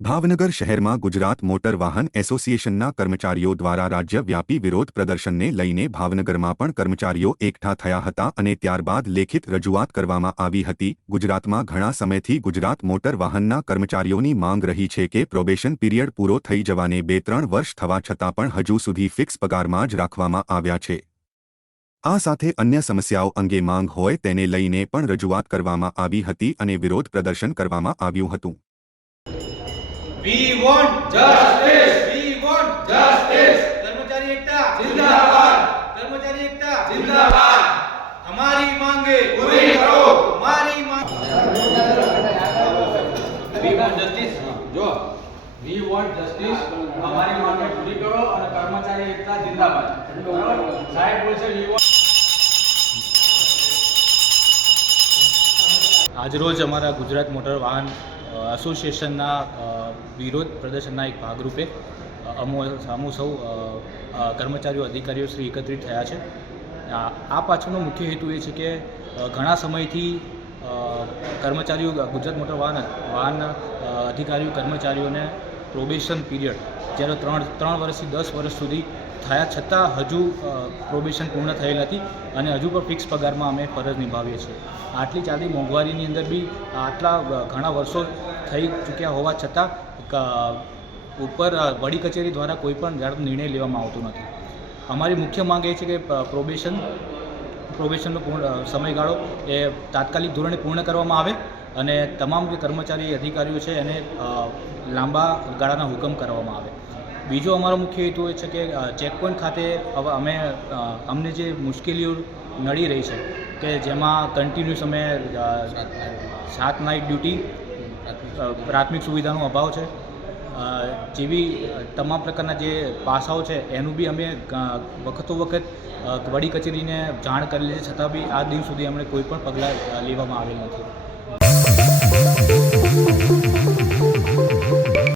ભાવનગર શહેરમાં ગુજરાત મોટર વાહન એસોસિએશનના કર્મચારીઓ દ્વારા રાજ્યવ્યાપી વિરોધ પ્રદર્શનને લઈને ભાવનગરમાં પણ કર્મચારીઓ એકઠા થયા હતા અને ત્યારબાદ લેખિત રજૂઆત કરવામાં આવી હતી। ગુજરાતમાં ઘણા સમયથી ગુજરાત મોટર વાહનના કર્મચારીઓની માંગ રહી છે કે પ્રોબેશન પીરિયડ પૂરો થઈ જવાને 2-3 વર્ષ થવા છતાં પણ હજુ સુધી ફિક્સ પગારમાં જ રાખવામાં આવ્યા છે। આ સાથે અન્ય સમસ્યાઓ અંગે માંગ હોય તેને લઈને પણ રજૂઆત કરવામાં આવી હતી અને વિરોધ પ્રદર્શન કરવામાં આવ્યું હતું। We want justice. We want justice. कर्मचारी एकता जिंदाबाद। कर्मचारी एकता जिंदाबाद। हमारी मांगे पूरी करो। हमारी मांग We want justice. जो We want justice. हमारी मांगे पूरी करो और कर्मचारी एकता जिंदाबाद। साहेब बोल से We want आज रोज हमारा गुजरात मोटर वाहन એસોસિએશનના વિરોધ પ્રદર્શનના એક ભાગરૂપે અમુ સૌ કર્મચારીઓ અધિકારીઓ શ્રી એકત્રિત થયા છે। આ પાછળનો મુખ્ય હેતુ એ છે કે ઘણા સમયથી કર્મચારીઓ ગુજરાત મોટર વાહન અધિકારીઓ કર્મચારીઓને પ્રોબેશન પીરિયડ જ્યારે 3 વર્ષથી 10 વર્ષ સુધી થયા છતાં હજુ પ્રોબેશન પૂર્ણ થયેલ નથી અને હજુ પણ ફિક્સ પગારમાં અમે ફરજ નિભાવીએ છીએ। આટલી ચાલી મોંઘવારીની અંદર બી આટલા ઘણા વર્ષો થઈ ચૂક્યા હોવા છતાં ઉપર વડી કચેરી દ્વારા કોઈ પણ નિર્ણય લેવામાં આવતો નથી। અમારી મુખ્ય માંગ એ છે કે પ્રોબેશનનો સમયગાળો એ તાત્કાલિક ધોરણે પૂર્ણ કરવામાં આવે અને તમામ જે કર્મચારી અધિકારીઓ છે એને લાંબા ગાળાના હુકમ કરવામાં આવે। બીજો અમારો મુખ્ય હેતુ એ છે કે ચેકપોઇન્ટ ખાતે હવે અમને જે મુશ્કેલીઓ નડી રહી છે કે જેમાં કન્ટિન્યુઅસ અમે 7 નાઇટ ડ્યુટી, પ્રાથમિક સુવિધાનો અભાવ છે, જેવી તમામ પ્રકારના જે પાસાઓ છે એનું બી અમે વખતો વખત વડી કચેરીને જાણ કરેલી છે છતાં બી આ દિન સુધી અમને કોઈ પણ પગલાં લેવામાં આવેલ નથી।